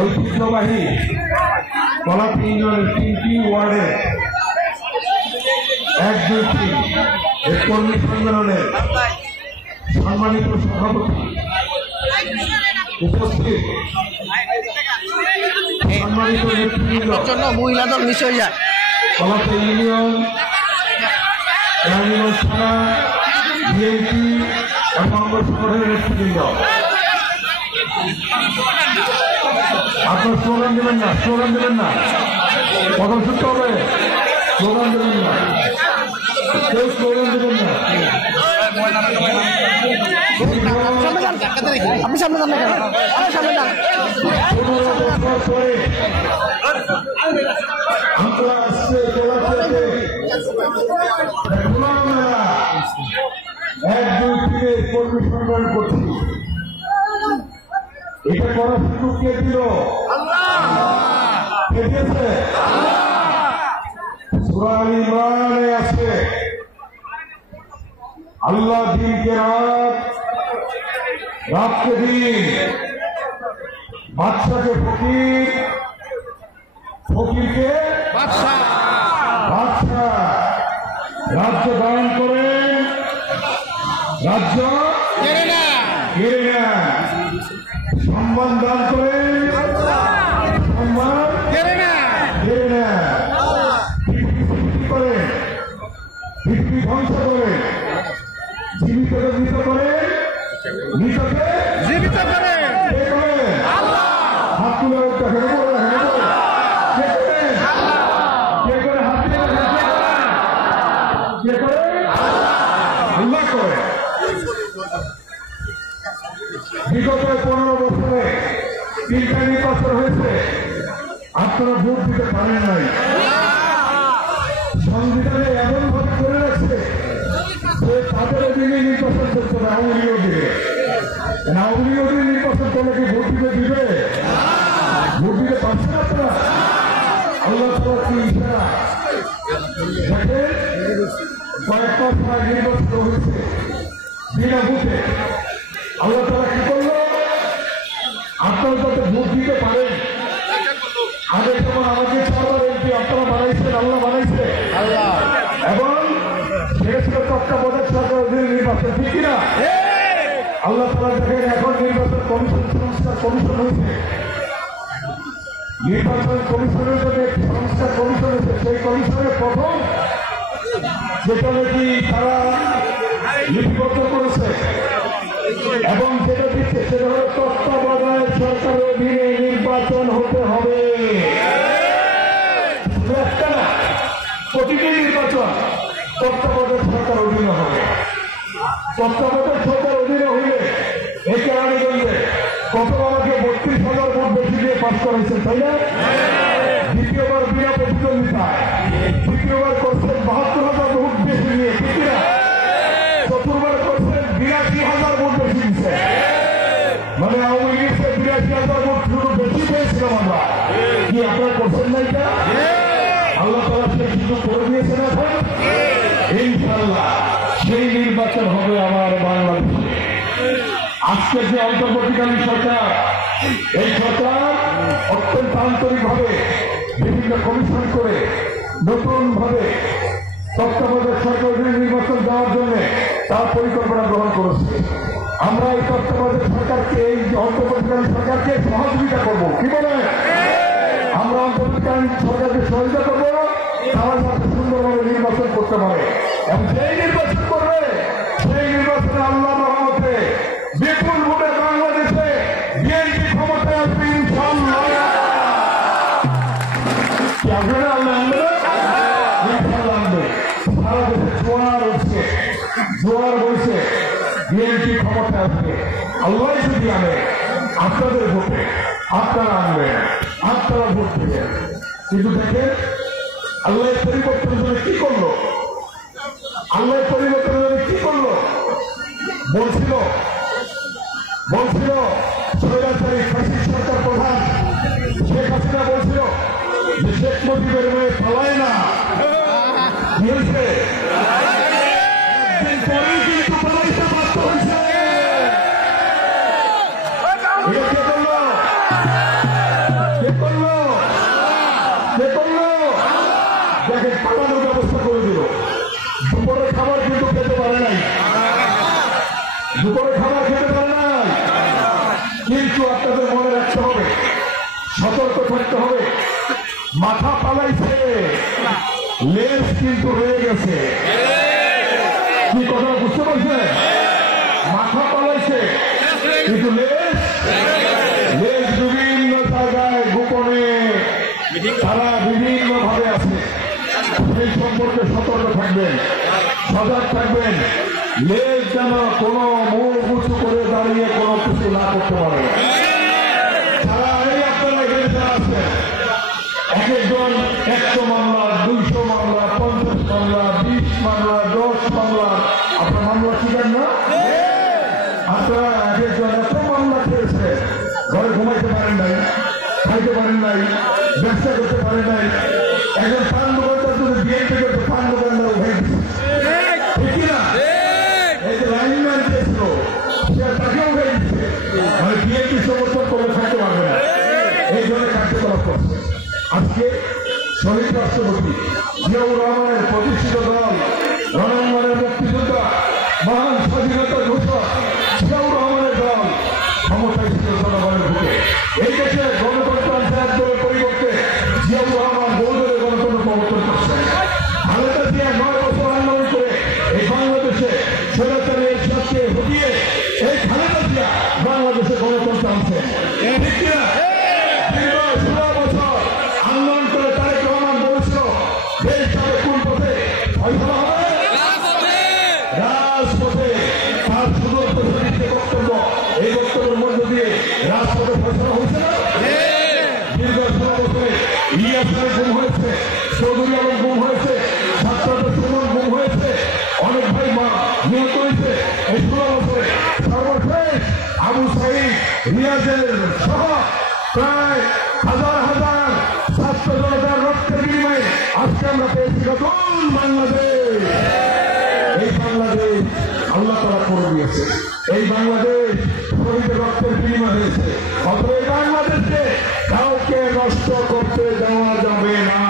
ঐতিহ্যবাহী কলাপি ইউনিয়নের 3টি ওয়ার্ডের 1-2-3 এই কর্মী সম্মেলনের সম্মানিত সভাপতি উপস্থিত সম্মানিত নেতৃবৃন্দ মহিলা দল মিস হয়ে যায় কলাপি ইউনিয়ন থানা বিএনপি এবং অঙ্গ সংগঠনের নেতৃবৃন্দ, আপনার স্লোগান দেবেন না, স্লোগান দেবেন না, কথা শুনতে হবে, স্লোগান দেবেন না, কেউ স্লোগান দেবেন না। আপনি সামনে যান না কেন? সামনে যান। 15 বছর পরে আমরা আসছে জেলাতে 1-2-3 কর্মী সম্মেলন করছি। এটা করার সুযোগ কে দিল? কে দিয়েছে? সূরা আল ইমরানে আছে, আল্লাহ দিনকে রাত, রাতকে দিন, বাদশাকে ফকির, ফকিরকে বাদশা, বাদশা রাজ্য দান করেন, রাজ্য কেড়ে নেন, সম্মান দান করেন, সম্মান কেড়ে নেন, করেন, পৃথিবী ধ্বংস করেন, জীবিতকে মৃত করেন, মৃতকে জীবিত করেন, কে করেন? হাত তুলে আল্লাহ করে। বিগত 15 বছরে 3টা নির্বাচন হয়েছে, আপনারা ভোট দিতে পারেন নাই। সংবিধানে এমন ভাবে করে রাখছে যে তাদের দিনে নির্বাচন করতে হবে, আওয়ামী লীগের দিকে। আওয়ামী লীগের নির্বাচন করলে কি ভোট দিবে? ভোট দিতে পারছেন আপনারা? আল্লাহ তাআলা কি ইশারা দেখেন, কয়েকটা সময় নির্বাচিত হয়েছে বিনা ভোটে। আল্লাহ তাআলা কি করলো? আপনারা যাতে ভোট দিতে পারেন, আগে যেমন আমাকে 4বার এমপি আপনারা বানাইছেন, আল্লাহ বানাইছে, এবং সেটা ছিল তত্ত্বাবধায়ক সরকারের অধীনে নির্বাচন, ঠিক কিনা? আল্লাহ তাআলা দেখেন এখন নির্বাচন কমিশন, সংস্কার কমিশন হয়েছে, নির্বাচন কমিশনের জন্য একটি সংস্কার কমিশন হয়েছে। সেই কমিশনের প্রথম যেটা নাকি তারা লিপিবদ্ধ করেছে এবং যেটা দিচ্ছে সেটা হল তত্ত্বাবধায়ক সরকারের অধীনে নির্বাচন হতে হবে। একটা না, প্রতিটি নির্বাচন তত্ত্বাবধায়ক সরকার অধীনে হবে। তত্ত্বাবধায়ক সরকার অধীনে হইলে এই কেরানীগঞ্জে কত আমাকে 32,000 ভোট বেশি দিয়ে পাস করেছে, তাই না? দ্বিতীয়বার বিনা প্রতিদ্বন্দ্বিতা, তৃতীয়বার করছেন 72,000 ভোট বেশি নিয়ে, ঠিক না? চতুর্থবার করছেন 82,000 ভোট বেশি দিচ্ছে, মানে আওয়ামী লীগ 82,000 ভোট শুরু বেশি পেয়েছিলাম আমরা। কি আপনারা করছেন না? এটা আল্লাহ তাআলা সে সুযোগ করে দিয়েছেন। এখন ইনশাআল্লাহ সেই নির্বাচন হবে আমার বাংলাদেশে। আজকে যে অন্তর্বর্তীকালীন সরকার, এই সরকার অত্যন্ত আন্তরিকভাবে বিভিন্ন কমিশন করে নতুন ভাবে তত্ত্বাবধায়ক সরকারের নির্বাচন দেওয়ার জন্য তার পরিকল্পনা গ্রহণ করেছে। আমরা এই তত্ত্বাবধায়ক সরকারকে, এই অন্তর্বর্তীকালীন সরকারকে সহযোগিতা করবো। কি বলে? আমরা অন্তর্বর্তীকালীন সরকারকে সহযোগিতা করবো, তারা যাতে সুন্দরভাবে নির্বাচন করতে পারে এবং সেই নির্বাচন করবে, সেই নির্বাচনে আল্লাহ রহমতে বিপুল ভোটে বাংলাদেশে বিএনপি ক্ষমতায় আসবে ইনশাআল্লাহ। কি আসবে না? আল্লাহ আনবে, ইনশাআল্লাহ আনবে। সারা দেশে জোয়ার উঠছে, জোয়ার বইছে, বিএনপি ক্ষমতায় আসবে। আল্লাহ যদি আনে, আপনাদের ভোটে আপনারা আনবেন, আপনারা ভোট দেবেন। কিন্তু দেখেন আল্লাহ পরিবর্তনের জন্য কি করলো? আল্লাহ পরিবর্তনের জন্য কি করলো? বলছিল স্বৈরাচারী ফ্যাসিস্ট সরকার প্রধান শেখ হাসিনা বলছিল যে শেখ মুজিবের মেয়ে পালায় না। কি হয়েছে? একদিন পরেই কিন্তু পালাইতে বাধ্য হয়েছে। এটা কে করলো? কে করলো? কে করলো? দেখেন পালানোর ব্যবস্থা করে দিল। দুপুরের খাবার কিন্তু খেতে পারে নাই, দুপুরের খাবার খেতে পারে নাই। কিন্তু আপনাদের মনে রাখতে হবে, সতর্ক থাকতে হবে। মাথা পালাইছে, লেজ কিন্তু রয়ে গেছে। কি কথা বুঝতে পারছেন? মাথা পালাইছে কিন্তু লেজ বিভিন্ন জায়গায় গোপনে তারা বিভিন্ন ভাবে আছে। সেই সম্পর্কে সতর্ক থাকবেন, সজাগ থাকবেন। লেজ যেন কোনো মুখ উঁচু করে দাঁড়িয়ে কোনো কিছু না করতে পারে। যারা এই আপনারা এখানে যারা আছেন, এক একজন 100 মামলা, 200 মামলা, 50 মামলা, 20 মামলা, 10 মামলা, আপনার মামলা ছিলেন না? আপনারা এক একজন এত মামলা খেয়েছে, ঘরে ঘুমাইতে পারেন নাই, খাইতে পারেন নাই, ব্যবসা করতে পারেন নাই। একজন পান দোকানদার যদি বিএনপি করতে পান দোকানদার হয়ে গেছে, ঠিক না? এই যে লাইনম্যান দিয়েছিল সে তাকেও হয়ে গেছে, মানে বিএনপি সমর্থন করে থাকতে পারবে না, এই ধরনের কার্যকলাপ করছে। আজকে শহীদ রাষ্ট্রপতি জিয়াউর রহমানের প্রতিষ্ঠিত দল রণাঙ্গনের মুক্তিযোদ্ধা মহান স্বাধীনতা ঘোষক জিয়াউর রহমানের দল ক্ষমতায় ছিল জনগণের ভোটে। এই দেশে গণতন্ত্র এক দলের পরিবর্তে জিয়াউর রহমান বহু দলের গণতন্ত্র প্রবর্তন করছেন। খালেদা জিয়া 9 বছর আন্দোলন করে এই বাংলাদেশে স্বৈরাচারী এরশাদকে হটিয়ে এই খালেদা জিয়া বাংলাদেশে গণতন্ত্র আনছেন। ঠিক কিনা? দীর্ঘ 16 বছর আন্দোলন করে তারেক রহমান বলেছিল দেশ যাবে কোন পথে? ফয়সালা হবে রাজপথে। তার সুদূর প্রসারিত বক্তব্য, এই বক্তব্যের মধ্য দিয়ে রাজপথে ফয়সালা হয়েছে না? দীর্ঘ 16 বছরে ইলিয়াসের গুম হয়েছে, চৌধুরী আলম গুম হয়েছে, ছাত্রদের সুমন গুম হয়েছে, অনেক ভাই মা নিহত হয়েছে। এই 16 বছরে সর্বশেষ আবু সাঈদ রিয়াজের সহ প্রায় হাজার হাজার ছাত্র জনতার রক্তের বিনিময়ে আজকে আমরা পেয়েছি নতুন বাংলাদেশ। এই বাংলাদেশ আল্লাহ তাআলা করে দিয়েছে। এই বাংলাদেশ শহীদের রক্তের বিনিময় হয়েছে। অথবা এই বাংলাদেশকে কাউকে নষ্ট করতে দেওয়া যাবে না।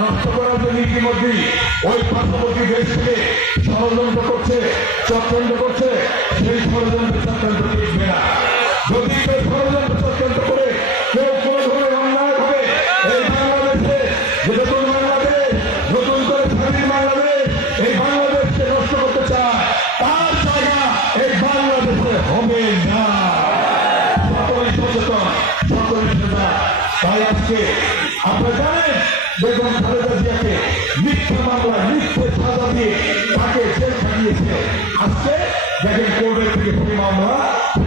নষ্ট করার জন্য ইতিমধ্যেই ওই পার্শ্ববর্তী দেশ থেকে ষড়যন্ত্র করছে, চক্রান্ত করছে। সেই ষড়যন্ত্র চক্রান্ত টিকবে না। যদি কেউ ষড়যন্ত্র চক্রান্ত করে কেউ কোনো ধরনের অন্যায় হবে এই বাংলাদেশে, যে নতুন বাংলাদেশ, নতুন করে স্বাধীন বাংলাদেশ, এই বাংলাদেশকে নষ্ট করতে চায়, তার জায়গা এই বাংলাদেশে হবে না। সকলে সচেতন, সকলে সচেতন। তাই আজকে আপনারা জানেন বেগম খালেদা জিয়াকে মিথ্যা মামলা, মিথ্যে সাজা দিয়ে তাকে জেল খাটিয়েছে। আজকে দেখেন কোর্টের থেকে সেই মামলা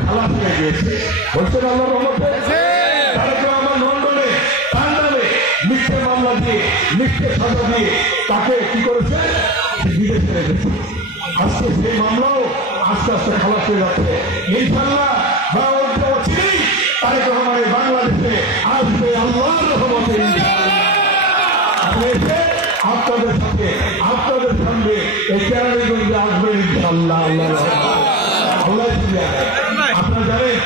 খালাস হয়ে গিয়েছে। বলছেন আল্লাহর রহমতে তারেক রহমান লন্ডনে তার নামে মিথ্যে মামলা দিয়ে, মিথ্যে সাজা দিয়ে তাকে কি করেছে? বিদেশে রেখেছে। আজকে সেই মামলাও আস্তে আস্তে খালাস হয়ে যাচ্ছে। ইনশাআল্লাহ অচিরেই তারেক রহমানের বাংলাদেশে আসবে আল্লাহর রহমতে। আপনাদের সাথে এই কেরানীগঞ্জে আসবে ইনশাআল্লাহ। আল্লাহ আপনারা জানেন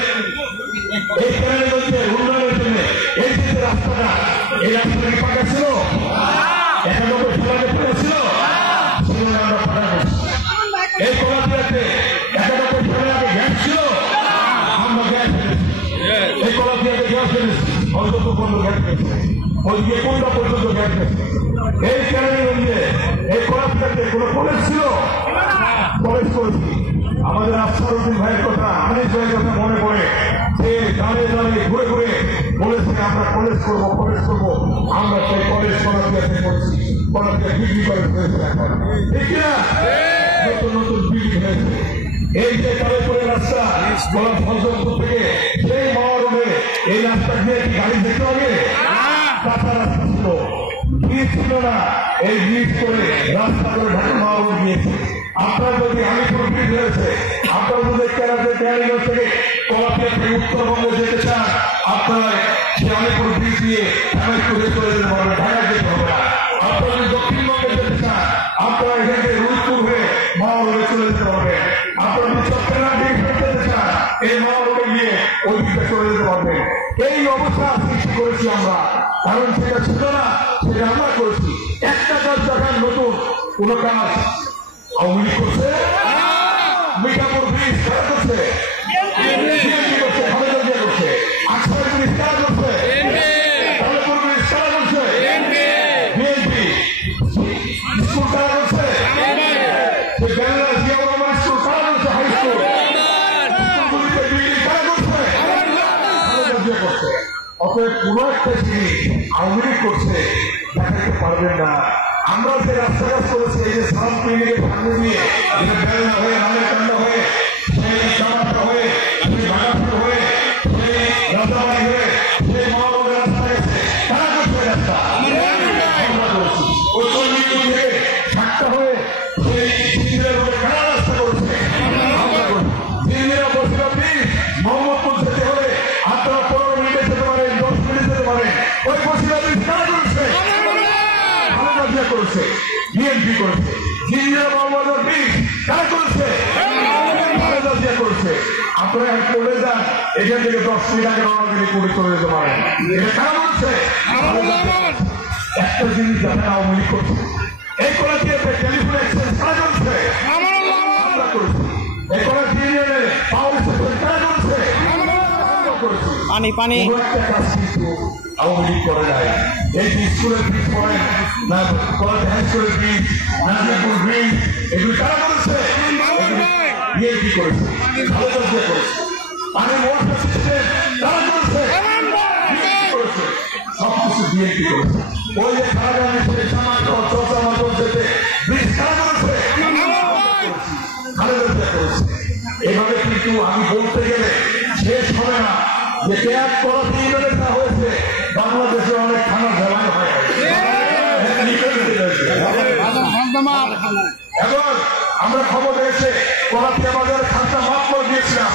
এই কেরানীগঞ্জের উন্নয়নের জন্য এই যে রাস্তাটা, এই রাস্তাটা কি পাকা ছিল? 91 সালে পাকা ছিল? আমরা পাকা করছি। এই কলাপিয়াতে 91 সালে আগে গ্যাস ছিল, আমরা গ্যাস এনেছি। এই কলাপিয়াতে গ্যাস এনেছি, অন্তত 15 গ্যাস এনেছে, ওইদিকে 15 পর্যন্ত গ্যাস এনেছে। এই কেরানীগঞ্জে এই কলাপিয়াতে কোনো কলেজ ছিল? কলেজ করেছি। আমাদের আফসার উদ্দিন ভাইয়ের কথা, আনিস ভাইয়ের কথা মনে পড়ে, যে দাঁড়িয়ে দাঁড়িয়ে ঘুরে ঘুরে বলেছে আমরা কলেজ করবো, কলেজ করবো। আমরা সেই কলেজ কলাপিয়াতে করছি, কলাপিয়া ডিগ্রি কলেজ হয়েছে এখন, ঠিক না? নতুন নতুন ডিগ্রি হয়েছে। এই যে কালেপুরের রাস্তা গোলাপ ফজলপুর থেকে সেই মাওয়া রোডে, এই রাস্তা দিয়ে কি গাড়ি যেতে হবে? কাঁচা রাস্তা ছিল, ব্রিজ ছিল না, এই ব্রিজ করে রাস্তা করে ঢাকা মাওয়া রোড দিয়েছে। আপনার যদি আলিপুর ব্রিজ হয়েছে, আপনার যদি কেরানীগঞ্জ থেকে কলাপিয়া থেকে উত্তরবঙ্গে যেতে চান, আপনারা সেই আলিপুর ব্রিজ দিয়ে করে চলে যেতে পারবেন, ঢাকা যেতে হবে না। আপনারা যদি দক্ষিণবঙ্গে যেতে চান, আপনারা এখান থেকে রুলপুর হয়ে মাওয়া রোডে চলে যেতে পারবেন। আপনারা যদি চট্টগ্রাম ডিভিশন যেতে চান, এই মাওয়া রোডে গিয়ে ওই দিকে চলে যেতে পারবেন। এই অবস্থা সৃষ্টি করেছি আমরা, কারণ সেটা ছিল না, সেটা আমরা করেছি। একটা কাজ দেখান, নতুন কোন কাজ আওয়ামী লীগ করছে? মিঠাপুর ব্রিজ কারা করছে? করছে, খালেদা জিয়া করছে। আকসার ব্রিজ কারা করছে? খালেদপুর ব্রিজ কারা করছে? বিএনপি। স্কুল কারা করছে? বেঙ্গলা জিয়াউর রহমান স্কুল কারা করছে? High school. স্কুলগুলিতে বিল্ডিং কারা করছে? খালেদা জিয়া করছে। অতএব কোন একটা জিনিস আওয়ামী লীগ করছে দেখাতে পারবেন না। আমরা যে রাস্তা কাজ করেছি, এই যে সালাম ক্লিনিকের সামনে দিয়ে বেলা হয়ে, রামেরকান্দা হয়ে, সেই চামাটা হয়ে, সেই ভাগাপুর হয়ে, সেই রাজাবাড়ি হয়ে, সেই মাওয়া রাস্তা গেছে, তারা করছে রাস্তা আমরা করেছি। ওই চল্লিশপুর থেকে ঢাকা হয়ে সেই সিন্দিরা রোডে কারা রাস্তা করেছে? আমরা করেছি। সিন্দিরা বসিরা ব্রিজ মোহাম্মদপুর যেতে হলে আপনারা 15 মিনিটে যেতে পারেন, 10 মিনিটে যেতে পারেন। ওই বসিরা ব্রিজ কারা করেছে? করেছে, বিএনপি করেছে। জিঞ্জিরা মাওবাজার ব্রিজ কারা করেছে? খালেদা জিয়া করেছে। আপনারা চলে যান, এখান থেকে 10 মিনিট আগে রওনা করে চলে যেতে পারেন। এটা কারা করেছে? একটা জিনিস যাতে আওয়ামী লীগ করছে, এই কলেজিয়াতে টেলিফোন এক্সচেঞ্জ কারা করেছে? আমরা করেছি। এই কলেজ ইউনিয়নে পাওয়ার স্টেশন কারা করেছে? আমরা করেছি। পানি একটা কাজ কিন্তু আওয়ামী লীগ করে নাই। এই স্কুলের ব্রিজ করেন না, কলেজ হাই স্কুলের ব্রিজ, নাজিরপুর ব্রিজ, এগুলি কারা করেছে? বিএনপি করেছে, খালেদা জিয়া করেছে। পানি ওয়াটার সিস্টেম কারা করেছে? বিএনপি করেছে। সবকিছু বিএনপি করেছে। ওই যে খারাপ যেতে ব্রিজ কারা করেছে? খালেদা জিয়া করেছে। এভাবে কিন্তু আমি বলতে গেলে শেষ হবে না যে ত্যাগ করা ইউনিয়নে যা হয়েছে, বাংলাদেশে অনেক থানা জ্বালান হয়। এখন আমরা খবর পেয়েছে কলাপিয়া বাজারে খাতা মাফ করে দিয়েছিলাম।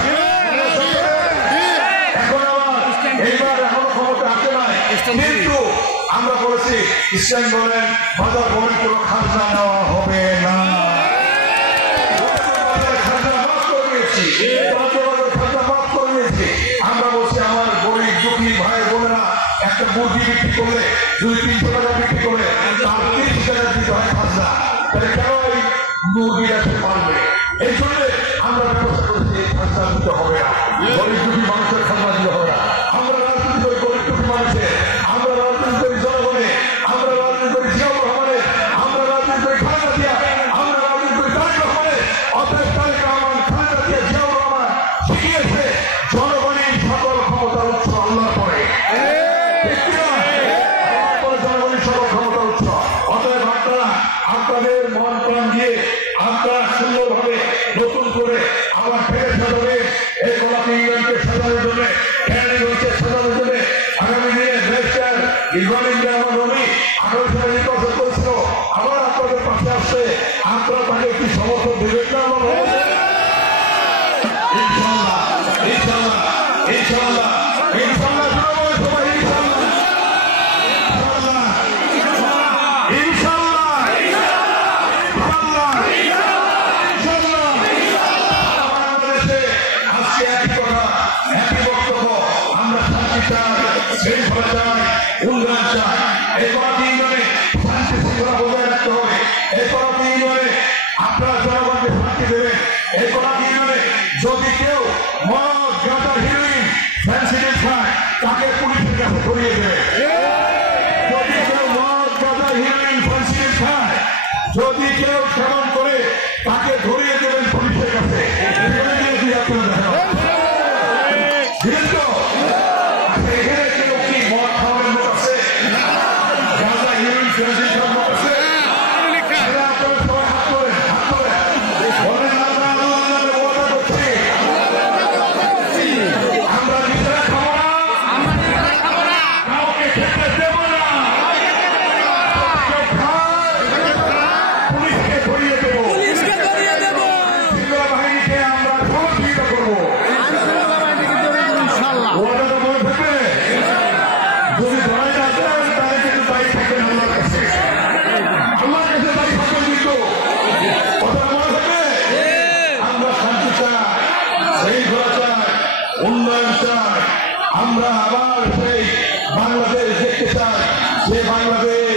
এখন আবার এইবার এখনো ক্ষমতা হাতে নাই, কিন্তু আমরা বলেছি ইসলাম বলেন, বাজার বলেন, কোনো খাজনা নেওয়া হবে না। খাজনা মাফ করে দিয়েছি, খাজনা মাফ করে দিয়েছি। আমরা বলছি আমার গরিব দুঃখী ভাই বোনেরা একটা মুরগি বিক্রি করলে 200-300 টাকা বিক্রি করলে তার 30 টাকা দিতে হয় খাজনা। তাহলে কেন এই মুরগি রাখতে পারবে? এই জন্য আমরা ব্যবস্থা করেছি, এই খাজনা দিতে হবে না, গরিব দুঃখী মানুষের খাজনা দিতে হবে না। আমরা রাজনীতি করি গরিব দুঃখী মানুষের, আমরা রাজনীতি করি জনগণে, আমরা রাজনীতি করি জিয়াউর রহমানের, আমরা রাজনীতি করি খালেদা জিয়া, আমরা রাজনীতি করি তারেক রহমানের। অতএব তারেক রহমান, খালেদা জিয়া, জিয়াউর রহমান শিখিয়েছে জনগণের সকল ক্ষমতার উৎস আল্লাহর পরে। জনগণের সকল ক্ষমতার উৎস। অতএব আপনারা আপনাদের মন প্রাণ দিয়ে আপনারা সুন্দরভাবে নতুন করে আবার ফেরে সাজাবে এই গোলাপী ইউনিয়নকে সাজানোর জন্য, কেরানীগঞ্জকে সাজানোর জন্য। আগামী দিনে ব্যারিস্টার ইব্রাহিম জামান রনি 18 সালে নির্বাচন করেছিল, আবার আপনাদের পাশে আসছে, আপনারা তাকে একটি সমর্থন দেবেন না? ইনশাআল্লাহ, ইনশাআল্লাহ, ইনশাআল্লাহ, ইনশাআল্লাহ, সবাই ইনশাআল্লাহ, ইনশাআল্লাহ, ইনশাআল্লাহ, ইনশাআল্লাহ। চায়। এই করাতি ইউনিয়নে শান্তি শৃঙ্খলা বজায় রাখতে হবে। এই করাতি ইউনিয়নে আপনারা জনগণকে শান্তি দেবেন। এই করাতি ইউনিয়নে যদি কেউ মদ গাঁজা হিরোইন ফ্যান্সিডিল খায় তাকে পুলিশের কাছে ধরিয়ে দেবে। যদি কেউ মদ গাঁজা হিরোইন ফ্যান্সিডিল খায়, যদি কেউ সেবন করে তাকে ধরিয়ে দেবেন পুলিশের কাছে। এখানে কি আপনারা দেখেন? ঠিক তো? আচ্ছা, এখানে কেউ কি মদ খাওয়ার লোক আছে? গাঁজা হিরোইন ফ্যান্সিডিল খাওয়ার লোক আছে? আপনারা সবাই হাত তোলেন, হাত তোলেন। বলেন আমরা আল্লাহর নামে ওয়াদা করছি। আমরা নিজেরা খাবো না, কাউকে খেতে দেব না। কেউ খায়, পুলিশকে ধরিয়ে দেব। শৃঙ্খলা বাহিনীকে আমরা সহযোগিতা করবো। ওয়াদাটা মনে থাকবে? যদি ধরাই না দেন তাহলে কিন্তু দায়ী থাকবেন আল্লাহর কাছে। আল্লাহর কাছে দায়ী থাকবেন কিন্তু। কথা মনে থাকবে? আমরা শান্তি চাই, শৃঙ্খলা চাই, উন্নয়ন চাই। আমরা আবার সেই বাংলাদেশ দেখতে চাই, যে বাংলাদেশ,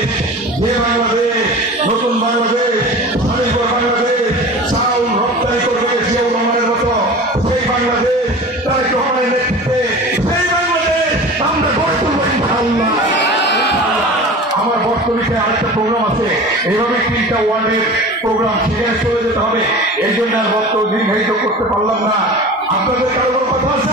নতুন বাংলাদেশ, স্বনির্ভর বাংলাদেশ, চাউল রপ্তানি করবে জিয়াউর রহমানের মতো সেই বাংলাদেশ, তারেক রহমানের নেতৃত্বে সেই বাংলাদেশ আমরা গড়ে তুলব ইনশাআল্লাহ। আমার বর্তমানে আরেকটা প্রোগ্রাম আছে, এইভাবে 3টা ওয়ার্ডের প্রোগ্রাম, সেখানে চলে যেতে হবে। এই জন্য আর বক্তব্য দীর্ঘায়িত করতে পারলাম না। আপনাদের কারো কোনো কথা আছে?